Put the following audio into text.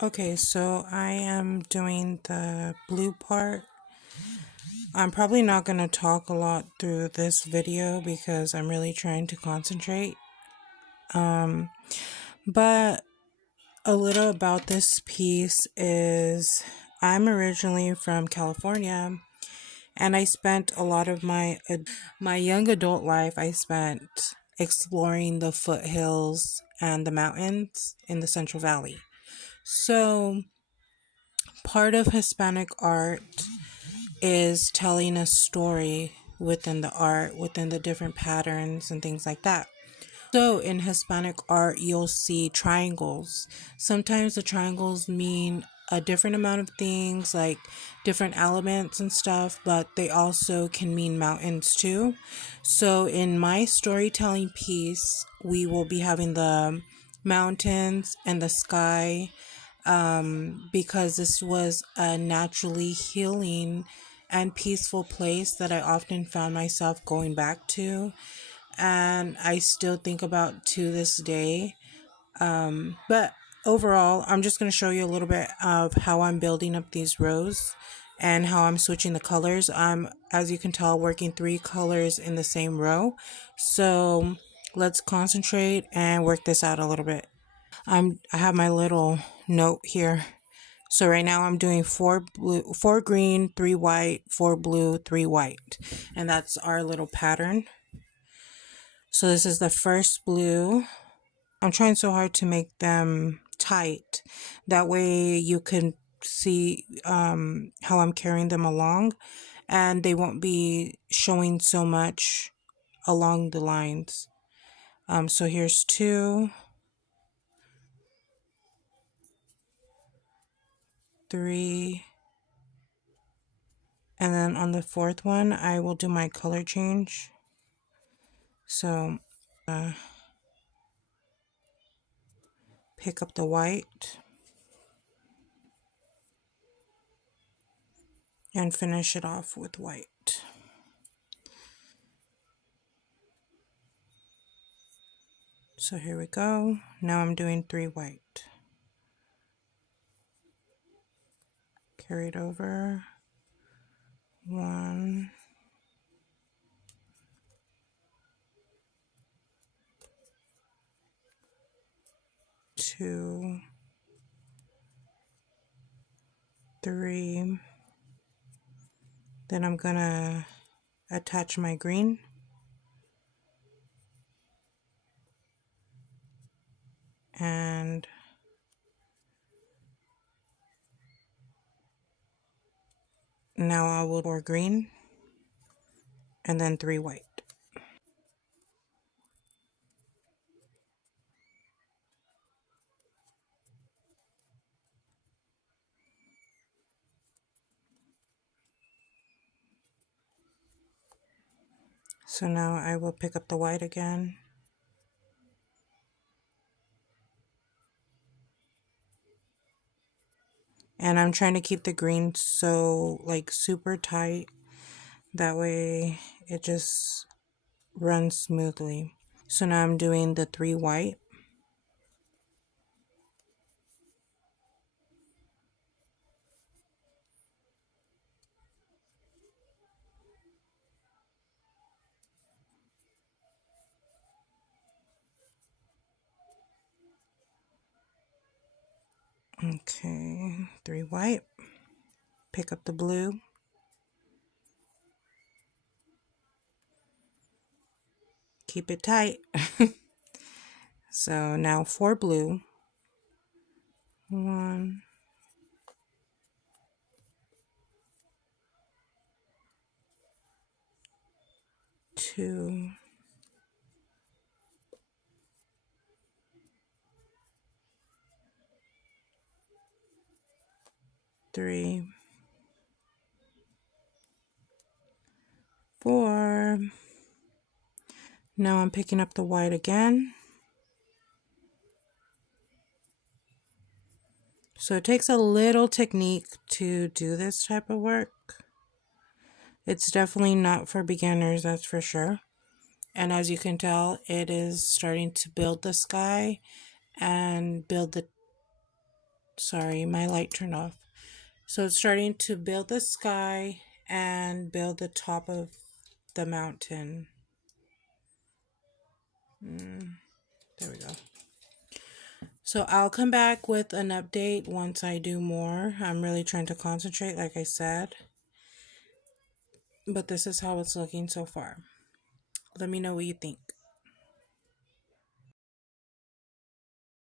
Okay, so I am doing the blue part. I'm probably not going to talk a lot through this video because I'm really trying to concentrate. But a little about this piece is I'm originally from California, and I spent a lot of my young adult life I spent exploring the foothills and the mountains in the Central Valley. So, part of Hispanic art is telling a story within the art, within the different patterns and things like that. So in Hispanic art, you'll see triangles. Sometimes the triangles mean a different amount of things, like different elements and stuff, but they also can mean mountains too. So in my storytelling piece, we will be having the mountains and the sky, because this was a naturally healing and peaceful place that I often found myself going back to, and I still think about to this day. But overall, I'm just going to show you a little bit of how I'm building up these rows and how I'm switching the colors. I'm, as you can tell, working 3 colors in the same row. So let's concentrate and work this out a little bit. I have my little note here. So right now I'm doing 4 green, 3 white, 4 blue, 3 white. And that's our little pattern. So this is the first blue. I'm trying so hard to make them tight. That way you can see how I'm carrying them along, and they won't be showing so much along the lines. So here's 2, 3, and then on the 4th one, I will do my color change. So pick up the white and finish it off with white. So here we go. Now I'm doing 3 white. Carry it over. 1, 2, 3. Then I'm gonna attach my green. And now I will 4 green and then 3 white. So now I will pick up the white again. And I'm trying to keep the green so like super tight. That way it just runs smoothly. So now I'm doing the 3 white. Okay, 3 white. Pick up the blue. Keep it tight. So now 4 blue. 1, 2, 3, 4. Now I'm picking up the white again. So it takes a little technique to do this type of work. It's definitely not for beginners, that's for sure. And as you can tell, it is starting to build the sky and build Sorry, my light turned off. So it's starting to build the sky and build the top of the mountain. There we go. So I'll come back with an update once I do more. I'm really trying to concentrate, like I said. But this is how it's looking so far. Let me know what you think.